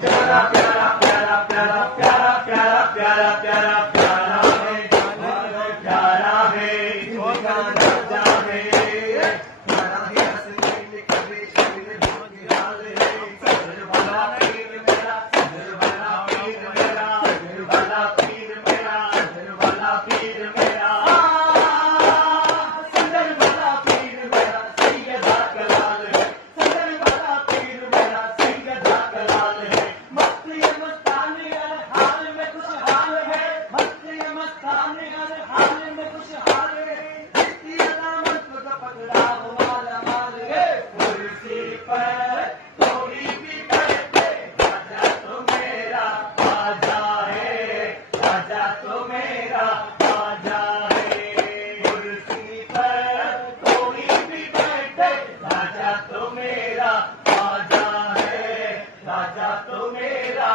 प्यारा प्यारा प्यारा प्यारा प्यारा प्यारा प्यारा प्यारा प्यारा है, प्यारा है, राजा है, प्यारा है, हंसने कभी शरीर हाल है, सदर वाला पीर मेरा, सदर वाला पीर मेरा, सदर वाला पीर मेरा, सदर वाला पीर मेरा, सदर वाला पीर मेरा, सैयदा कलाल है, सदर वाला पीर मेरा, सैयदा कलाल है, मस्ती मस्तानी हर हाल में खुशहाल है, मस्ती मस्तानी हर हाल में खुशहाल है, इसकी अलामत को तो पकड़ा हो माला माल है, कुर्सी पर थोड़ी भी बैठे, राजा तो मेरा आजा है, राजा तो मेरा आजा है, कुर्सी पर थोड़ी भी बैठे, राजा तो मेरा आजा है, राजा तो मेरा